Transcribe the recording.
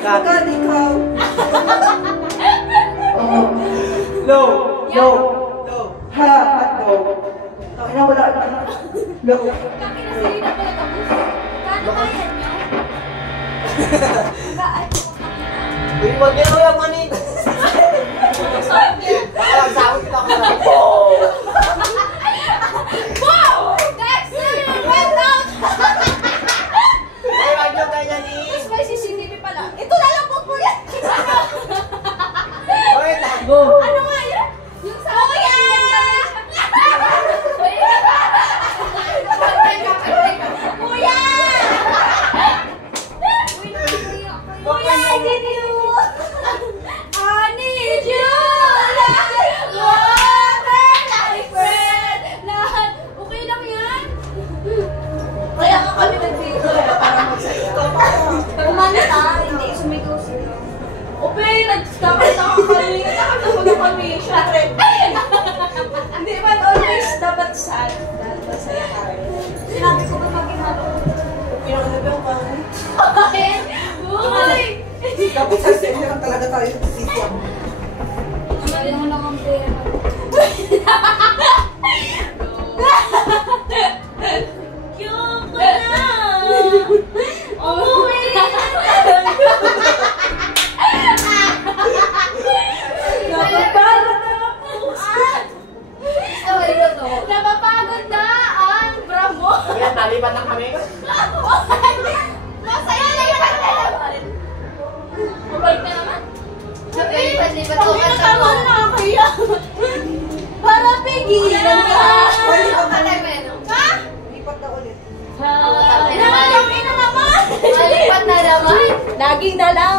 Agad ikaw. Low. Low. Ha, hotdog. Ay na, wala na. Low. Kakinasili na pala tapos. Kano kaya nyo? Kaan mo Uy, wag niya yung manito. Sabi kita ko na. wow! Dexter! Went out! Ay, wag niyo ganyan eh. Tapos may CCTV pala. Ito na lang po po yan! Uy, tago. Ano nga yun? Yung sa kuya! Kuya! Kuya, I need you! I need you! Like water, like bread! Lahat. Okay lang yan? Kaya nga kami nag-video. Para magsaya. Kumana ka, hindi sumigaw sila. Ope, nagkakita ka kami. Nakakapag kami. Syempre. Hindi man always dapat sad. Dapat masaya ka rin. Sinabi ko ba maging ano? Pinakalagang ka. Uy! Dapat sa sa'yo lang talaga tayo sa sisiyang. Mali mo lang ang pera. Yung ko na! Umuwi! Napapagod na ang napapagod na ang bra mo! Kaya nalipat na kami. Masaya na yun ang nalaman! Mabalik na naman? Lipat-lipat ko ka sa mo. Nakakaya. Para pigilan ka. Ha? Lipat na ulit. Nakakaya na naman. Malipat na naman. Lagi na lang.